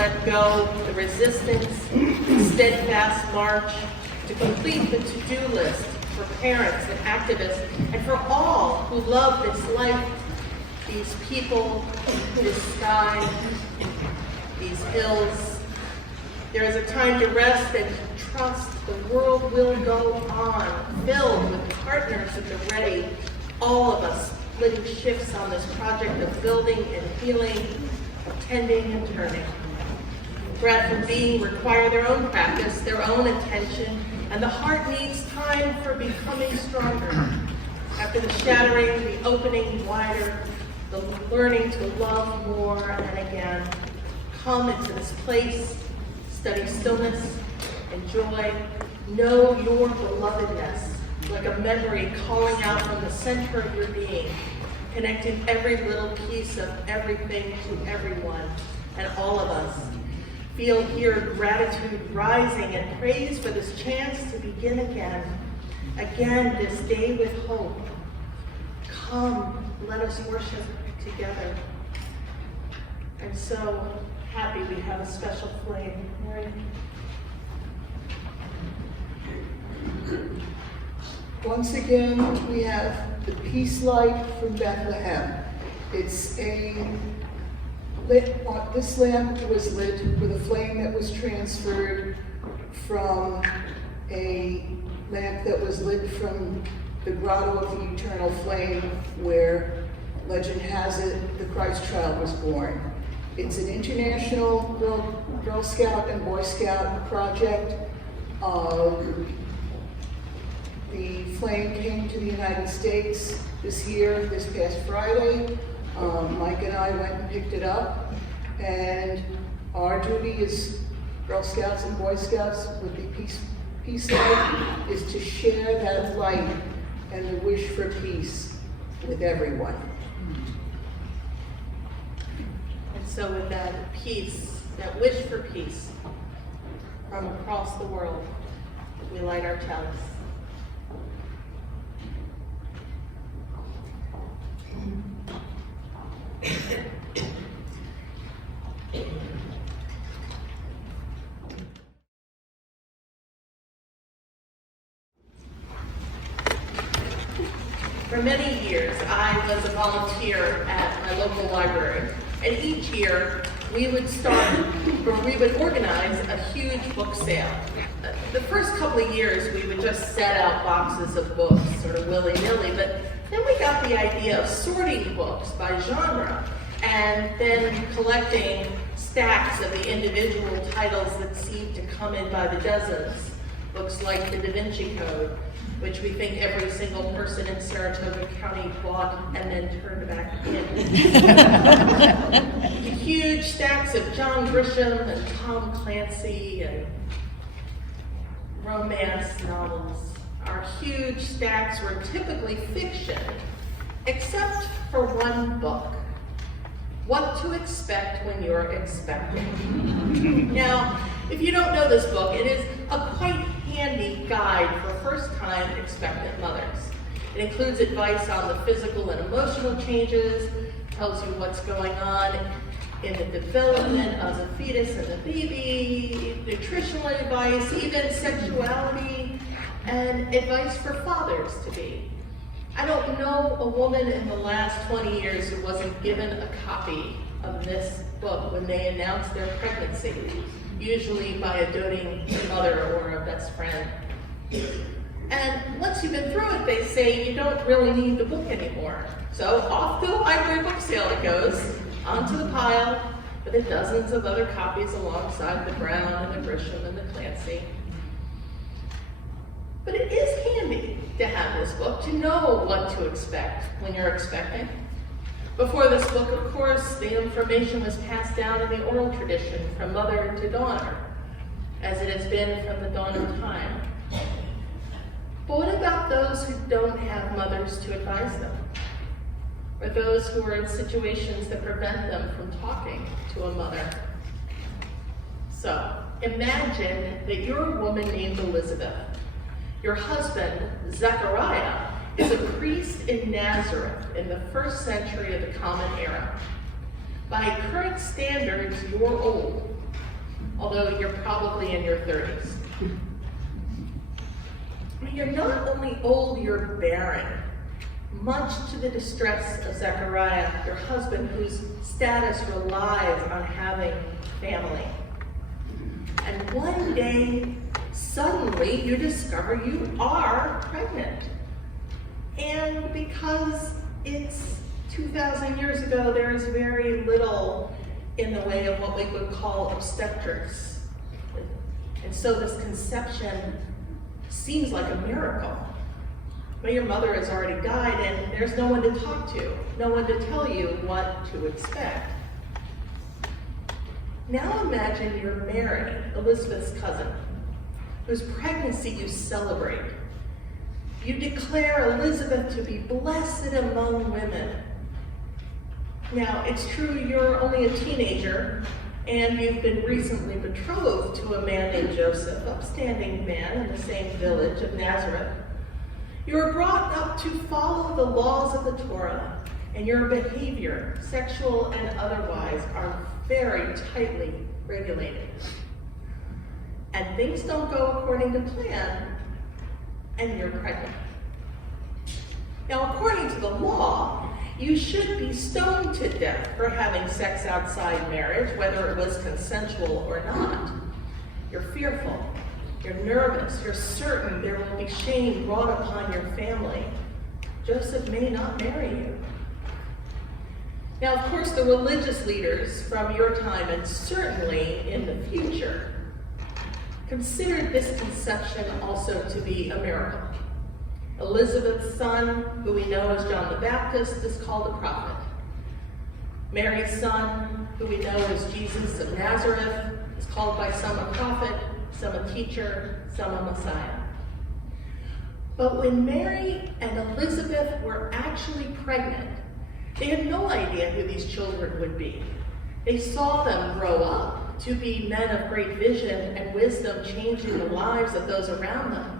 let go the resistance, the steadfast march, to complete the to-do list for parents and activists, and for all who love this life, these people, this sky, these hills. There is a time to rest and to trust the world will go on, filled with partners at the ready, all of us splitting shifts on this project of building and healing, tending and turning. Breath and being require their own practice, their own attention, and the heart needs time for becoming stronger. After the shattering, the opening wider, the learning to love more and again. Come into this place, study stillness and joy. Know your belovedness, like a memory calling out from the center of your being, connecting every little piece of everything to everyone and all of us. Feel here gratitude rising and praise for this chance to begin again. Again, this day with hope. Come, let us worship together. I'm so happy we have a special flame. Mary? Once again, we have the peace light from Bethlehem. It's this lamp was lit with a flame that was transferred from a lamp that was lit from the grotto of the eternal flame, where legend has it the Christ child was born. It's an international Girl Scout and Boy Scout project. The flame came to the United States this past Friday. Mike and I went and picked it up, and our duty as Girl Scouts and Boy Scouts with the Peace Light is to share that light and the wish for peace with everyone. And so with that peace, that wish for peace from across the world, we light our chalice. For many years, I was a volunteer at my local library, and each year we would organize a huge book sale. The first couple of years, we would just set out boxes of books, sort of willy-nilly, but then we got the idea of sorting books by genre, and then collecting stacks of the individual titles that seemed to come in by the dozens. Books like the Da Vinci Code, which we think every single person in Saratoga County bought and then turned back in. The huge stacks of John Grisham and Tom Clancy and romance novels. Our huge stacks were typically fiction, except for one book, What to Expect When You're Expecting. Now, if you don't know this book, it is a quite handy guide for first-time expectant mothers. It includes advice on the physical and emotional changes, tells you what's going on in the development of the fetus and the baby, nutritional advice, even sexuality, and advice for fathers-to-be. I don't know a woman in the last 20 years who wasn't given a copy of this book when they announced their pregnancy, usually by a doting mother or a best friend. And once you've been through it, they say you don't really need the book anymore. So off to the library book sale it goes, onto the pile, with the dozens of other copies alongside the Brown and the Grisham and the Clancy. But it is handy to have this book, to know what to expect when you're expecting. Before this book, of course, the information was passed down in the oral tradition from mother to daughter, as it has been from the dawn of time. But what about those who don't have mothers to advise them? Or those who are in situations that prevent them from talking to a mother? So, imagine that you're a woman named Elizabeth. Your husband, Zechariah, is a priest in Nazareth in the 1st century of the Common Era. By current standards, you're old. although you're probably in your 30s. I mean, you're not only old, you're barren, much to the distress of Zechariah, your husband, whose status relies on having family. And one day, suddenly you discover you are pregnant. And because it's 2,000 years ago, there is very little in the way of what we would call obstetrics. And so this conception seems like a miracle. But your mother has already died and there's no one to talk to, no one to tell you what to expect. Now imagine you're Mary, Elizabeth's cousin, whose pregnancy you celebrate. You declare Elizabeth to be blessed among women. Now, it's true you're only a teenager, and you've been recently betrothed to a man named Joseph, upstanding man in the same village of Nazareth. You are brought up to follow the laws of the Torah, and your behavior, sexual and otherwise, are very tightly regulated. And things don't go according to plan, and you're pregnant. Now, according to the law, you should be stoned to death for having sex outside marriage, whether it was consensual or not. You're fearful, you're nervous, you're certain there will be shame brought upon your family. Joseph may not marry you. Now, of course, the religious leaders from your time, and certainly in the future, considered this conception also to be a miracle. Elizabeth's son, who we know as John the Baptist, is called a prophet. Mary's son, who we know as Jesus of Nazareth, is called by some a prophet, some a teacher, some a Messiah. But when Mary and Elizabeth were actually pregnant, they had no idea who these children would be. They saw them grow up to be men of great vision and wisdom, changing the lives of those around them.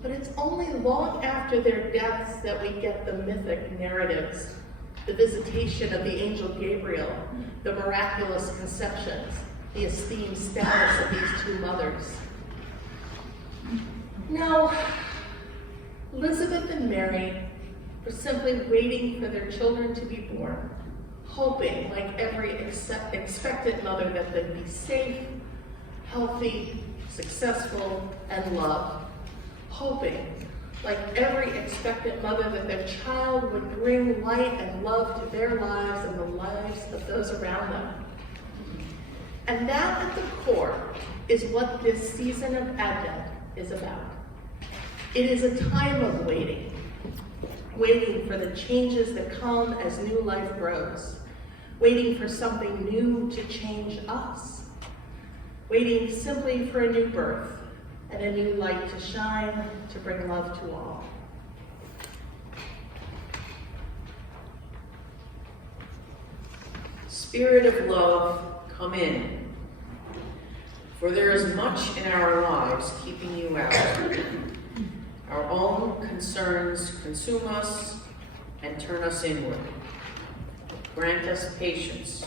But it's only long after their deaths that we get the mythic narratives, the visitation of the angel Gabriel, the miraculous conceptions, the esteemed status of these two mothers. Now, Elizabeth and Mary were simply waiting for their children to be born, hoping, like every expectant mother, that they'd be safe, healthy, successful, and loved. Hoping, like every expectant mother, that their child would bring light and love to their lives and the lives of those around them. And that at the core is what this season of Advent is about. It is a time of waiting for the changes that come as new life grows, waiting for something new to change us, waiting simply for a new birth and a new light to shine, to bring love to all. Spirit of love, come in, for there is much in our lives keeping you out. Our own concerns consume us and turn us inward. Grant us patience.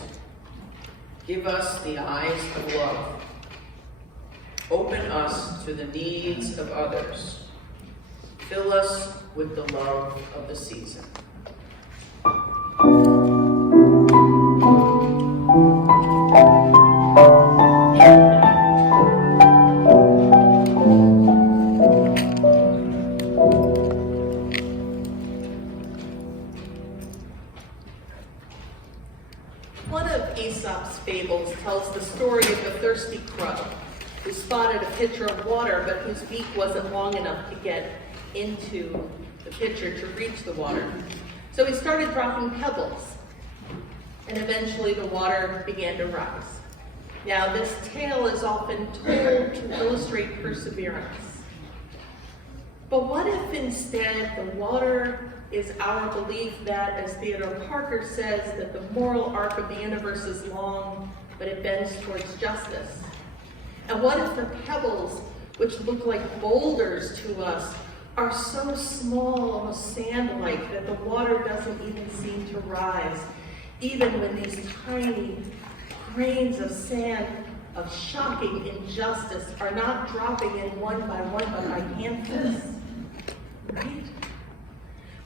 Give us the eyes of love. Open us to the needs of others. Fill us with the love of the season. One of Aesop's fables tells the story of the thirsty crow who spotted a pitcher of water, but whose beak wasn't long enough to get into the pitcher to reach the water. So he started dropping pebbles, and eventually the water began to rise. Now, this tale is often told to illustrate perseverance. But what if instead the water is our belief that, as Theodore Parker says, that the moral arc of the universe is long, but it bends towards justice? And what if the pebbles, which look like boulders to us, are so small, almost sand-like, that the water doesn't even seem to rise, even when these tiny grains of sand of shocking injustice are not dropping in one by one, but by handfuls, right?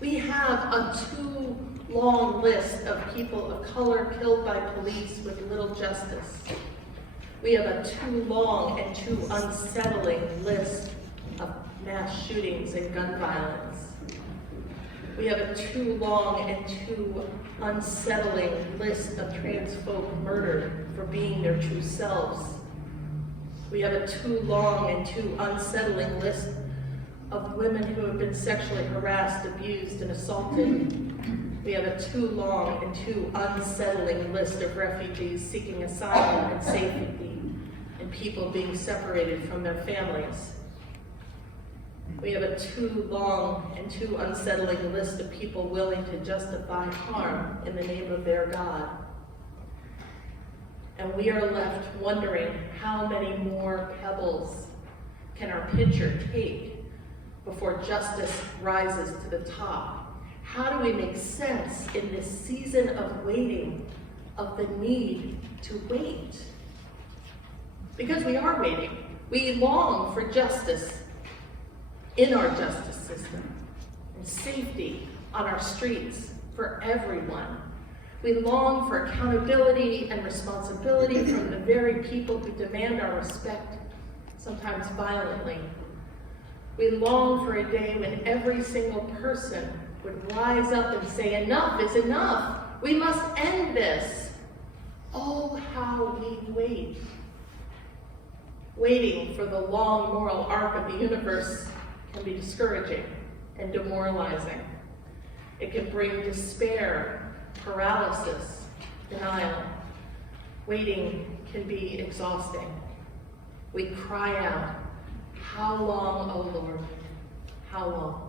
We have a too long list of people of color killed by police with little justice. We have a too long and too unsettling list of mass shootings and gun violence. We have a too long and too unsettling list of trans folk murdered for being their true selves. We have a too long and too unsettling list of women who have been sexually harassed, abused, and assaulted. We have a too long and too unsettling list of refugees seeking asylum and safety, and people being separated from their families. We have a too long and too unsettling list of people willing to justify harm in the name of their God. And we are left wondering how many more pebbles can our pitcher take before justice rises to the top? How do we make sense in this season of waiting, of the need to wait? Because we are waiting. We long for justice in our justice system, and safety on our streets for everyone. We long for accountability and responsibility from the very people who demand our respect, sometimes violently. We long for a day when every single person would rise up and say, enough is enough. We must end this. Oh, how we wait. Waiting for the long moral arc of the universe can be discouraging and demoralizing. It can bring despair, paralysis, denial. Waiting can be exhausting. We cry out, how long, O Lord, how long?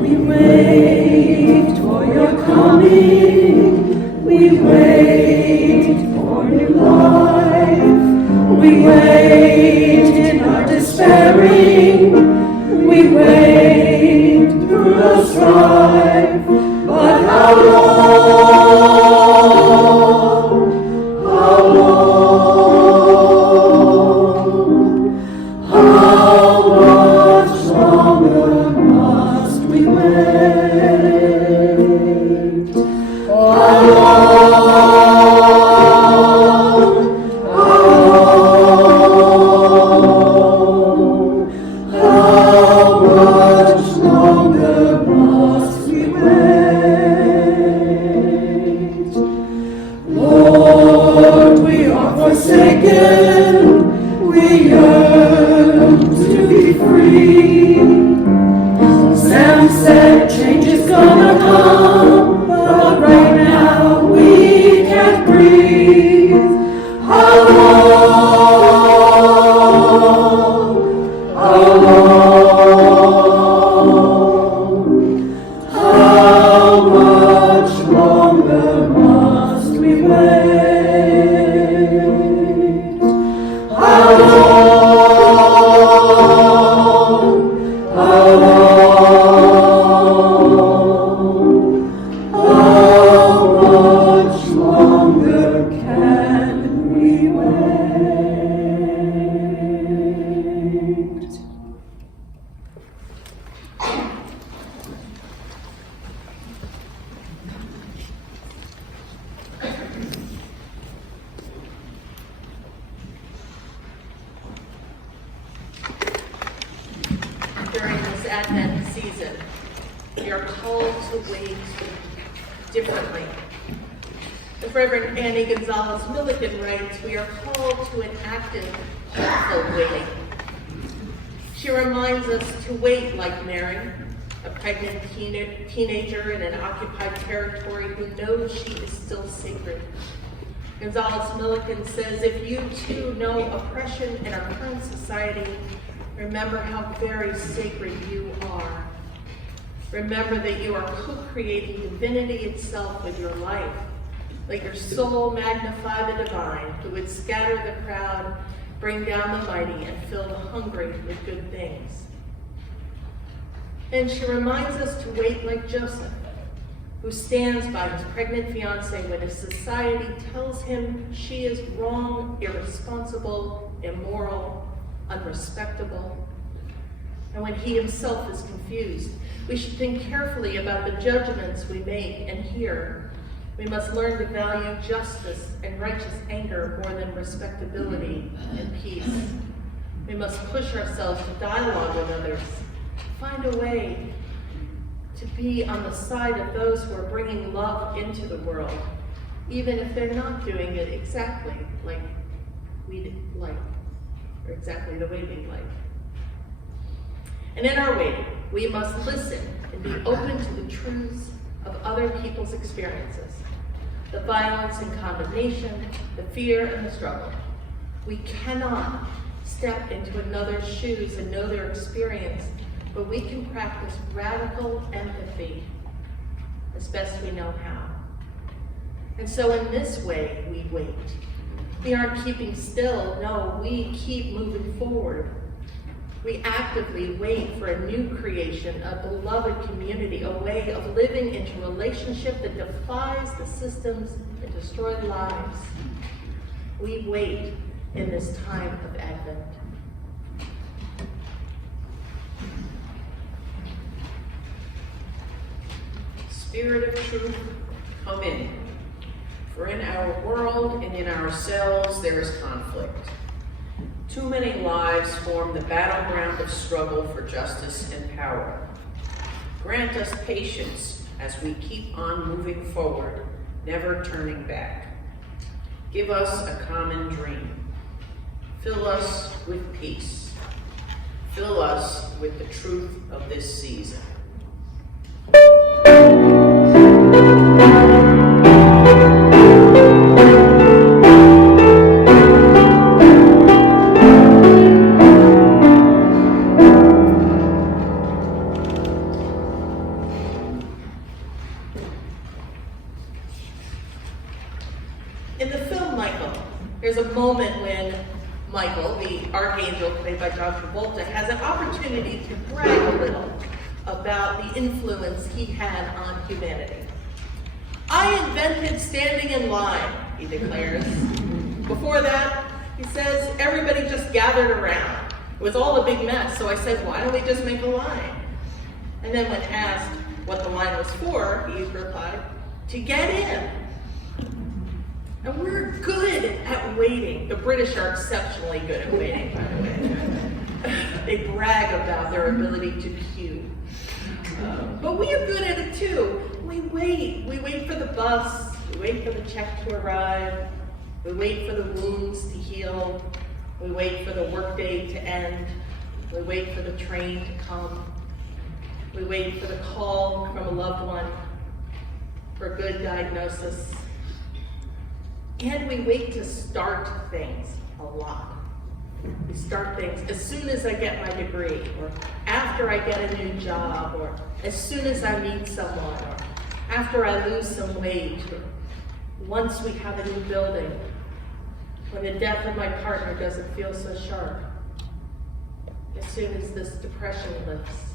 We wait for your coming. We wait for new life. We wait in our despairing. We wait through the strife. But how long? How long? How much longer must we wait? How long? How long? How much longer must we wait? Lord, we are forsaken. We yearn to be free. Sam said change is gonna come, but right now we can't breathe. How long? How long? How much longer must we wait? How long? How long? How much longer can we wait? During this Advent season, we are called to wait differently. As Reverend Annie Gonzalez Milligan writes, we are called to an active, hopeful waiting. She reminds us to wait like Mary, a pregnant teenager in an occupied territory who knows she is still sacred. Gonzalez Milliken says, if you too know oppression in our current society, remember how very sacred you are. Remember that you are co-creating divinity itself with your life. Let your soul magnify the divine, who would scatter the crowd, bring down the mighty, and fill the hungry with good things. And she reminds us to wait like Joseph, who stands by his pregnant fiancée when his society tells him she is wrong, irresponsible, immoral, unrespectable. And when he himself is confused, we should think carefully about the judgments we make and hear. We must learn to value justice and righteous anger more than respectability and peace. We must push ourselves to dialogue with others, find a way to be on the side of those who are bringing love into the world, even if they're not doing it exactly like we'd like, or exactly the way we'd like. And in our waiting, we must listen and be open to the truths of other people's experiences, the violence and condemnation, the fear and the struggle. We cannot step into another's shoes and know their experience, but we can practice radical empathy as best we know how. And so in this way, we wait. We aren't keeping still, no, we keep moving forward. We actively wait for a new creation, a beloved community, a way of living into a relationship that defies the systems that destroy lives. We wait in this time of Advent. Spirit of truth, come in. For in our world and in ourselves there is conflict. Too many lives form the battleground of struggle for justice and power. Grant us patience as we keep on moving forward, never turning back. Give us a common dream. Fill us with peace. Fill us with the truth of this season. In the film Michael, there's a moment when Michael, the archangel played by John Travolta, has an opportunity to brag a little about the influence he had on humanity. I invented standing in line, he declares. Before that, he says, everybody just gathered around. It was all a big mess, so I said, why don't we just make a line? And then when asked what the line was for, he replied, to get in. And we're good at waiting. The British are exceptionally good at waiting, by the way. They brag about their ability to queue. But we are good at it too. We wait. We wait for the bus. We wait for the check to arrive. We wait for the wounds to heal. We wait for the workday to end. We wait for the train to come. We wait for the call from a loved one, for a good diagnosis. And we wait to start things a lot. We start things as soon as I get my degree, or after I get a new job, or as soon as I meet someone, or after I lose some weight, or once we have a new building, when the death of my partner doesn't feel so sharp, as soon as this depression lifts.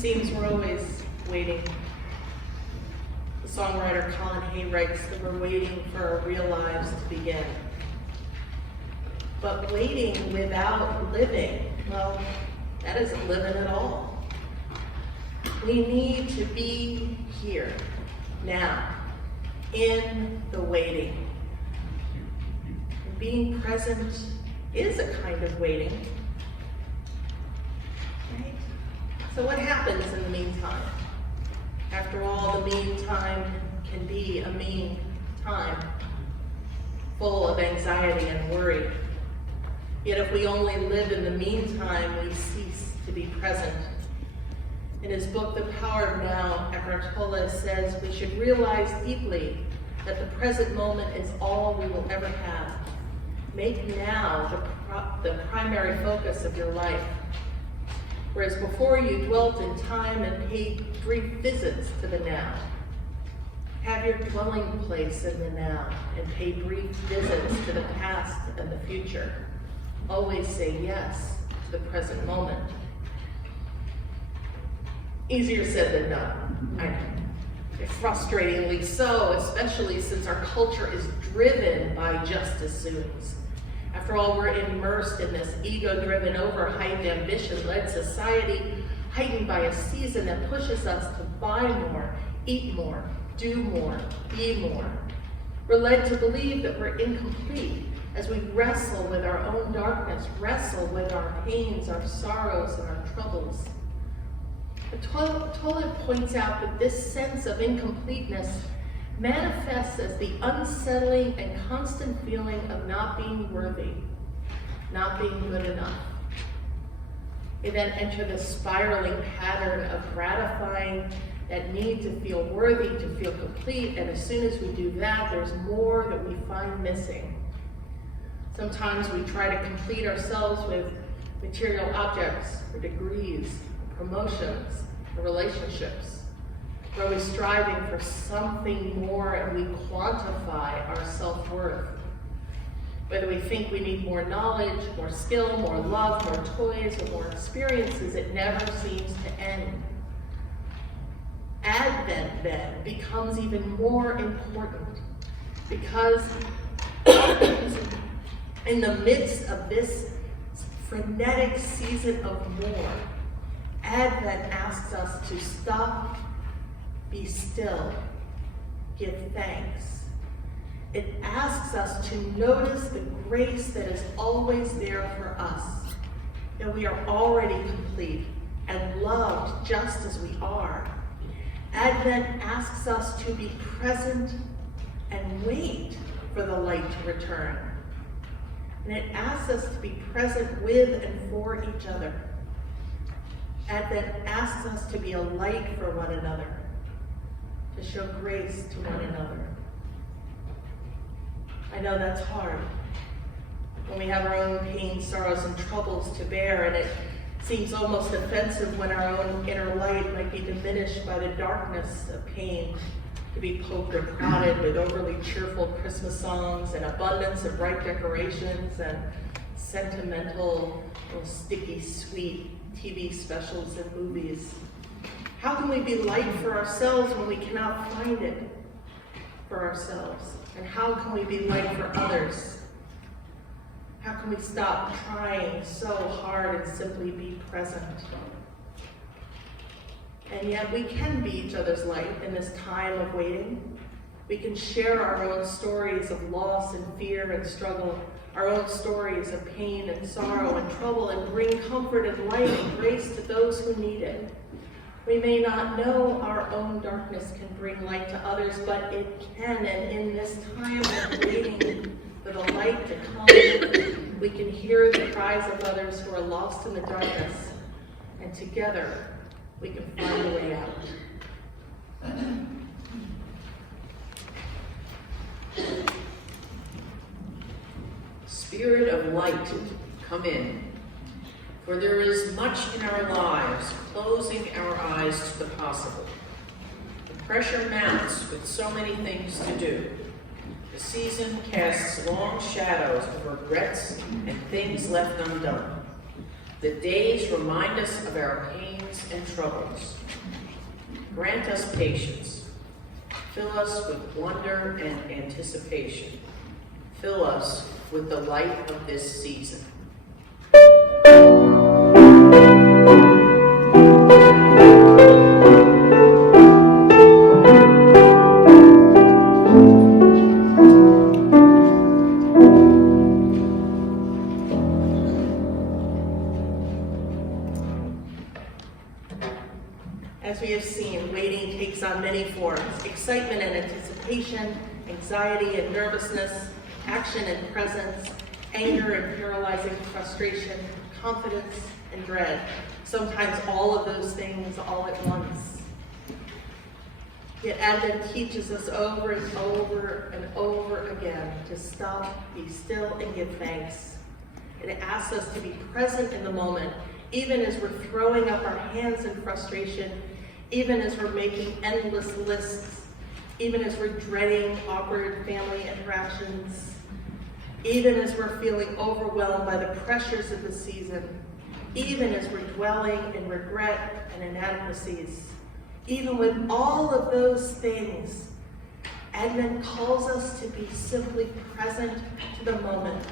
seems we're always waiting. The songwriter Colin Hay writes that we're waiting for our real lives to begin. But waiting without living, well, that isn't living at all. We need to be here, now, in the waiting. And being present is a kind of waiting. Right? So what happens in the meantime? After all, the meantime can be a mean time, full of anxiety and worry. Yet if we only live in the meantime, we cease to be present. In his book, The Power of Now, Eckhart Tolle says we should realize deeply that the present moment is all we will ever have. Make now the primary focus of your life. Whereas before you dwelt in time and paid brief visits to the now. Have your dwelling place in the now and pay brief visits to the past and the future. Always say yes to the present moment. Easier said than done, I know. Frustratingly so, especially since our culture is driven by just as soons. After all, we're immersed in this ego-driven, overhyped, ambition-led society, heightened by a season that pushes us to buy more, eat more, do more, be more. We're led to believe that we're incomplete as we wrestle with our own darkness, wrestle with our pains, our sorrows, and our troubles. But Tolle points out that this sense of incompleteness manifests as the unsettling and constant feeling of not being worthy, not being good enough. We then enter the spiraling pattern of gratifying that need to feel worthy, to feel complete, and as soon as we do that, there's more that we find missing. Sometimes we try to complete ourselves with material objects or degrees, promotions, or relationships. We're always striving for something more and we quantify our self-worth. Whether we think we need more knowledge, more skill, more love, more toys, or more experiences, it never seems to end. Advent then becomes even more important because in the midst of this frenetic season of more, Advent asks us to stop, be still, give thanks. It asks us to notice the grace that is always there for us, that we are already complete and loved just as we are. Advent asks us to be present and wait for the light to return. And it asks us to be present with and for each other. Advent asks us to be a light for one another, to show grace to one another. I know that's hard when we have our own pain, sorrows, and troubles to bear, and it seems almost offensive when our own inner light might be diminished by the darkness of pain, to be poked or prodded with overly cheerful Christmas songs and abundance of bright decorations and sentimental, sticky, sweet TV specials and movies. How can we be light for ourselves when we cannot find it for ourselves? And how can we be light for others? How can we stop trying so hard and simply be present? And yet we can be each other's light in this time of waiting. We can share our own stories of loss and fear and struggle, our own stories of pain and sorrow and trouble, and bring comfort and light and grace to those who need it. We may not know our own darkness can bring light to others, but it can, and in this time of waiting for the light to come, we can hear the cries of others who are lost in the darkness, and together we can find a way out. Spirit of light, come in. For there is much in our lives closing our eyes to the possible. The pressure mounts with so many things to do. The season casts long shadows of regrets and things left undone. The days remind us of our pains and troubles. Grant us patience. Fill us with wonder and anticipation. Fill us with the light of this season. As we have seen, waiting takes on many forms: excitement and anticipation, anxiety and nervousness, action and presence, anger and paralyzing frustration, confidence and dread. Sometimes all of those things all at once. Yet Advent teaches us over and over and over again to stop, be still, and give thanks. It asks us to be present in the moment, even as we're throwing up our hands in frustration, even as we're making endless lists, even as we're dreading awkward family interactions, even as we're feeling overwhelmed by the pressures of the season, even as we're dwelling in regret and inadequacies. Even with all of those things, Advent calls us to be simply present to the moment,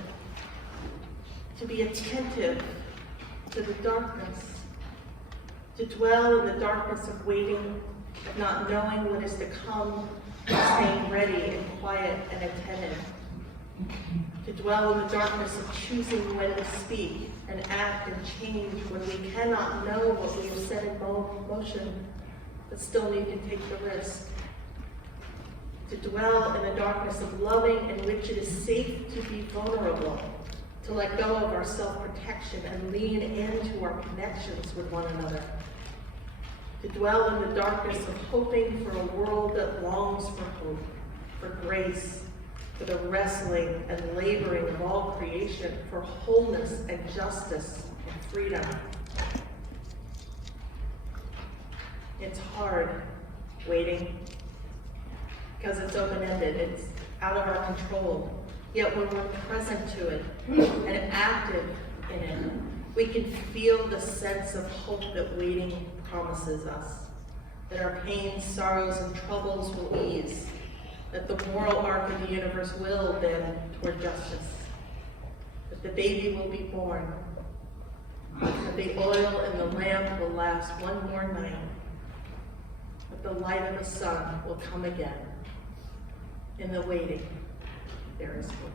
to be attentive to the darkness, to dwell in the darkness of waiting, of not knowing what is to come, of staying ready and quiet and attentive, to dwell in the darkness of choosing when to speak and act and change when we cannot know what we have set in motion, but still need to take the risk, to dwell in the darkness of loving in which it is safe to be vulnerable, to let go of our self-protection and lean into our connections with one another, to dwell in the darkness of hoping for a world that longs for hope, for grace, for the wrestling and laboring of all creation, for wholeness and justice and freedom. It's hard waiting because it's open-ended, it's out of our control. Yet when we're present to it and active in it, we can feel the sense of hope that waiting promises us, that our pains, sorrows, and troubles will ease, that the moral arc of the universe will bend toward justice, that the baby will be born, that the oil in the lamp will last one more night, that the light of the sun will come again. In the waiting, there is hope.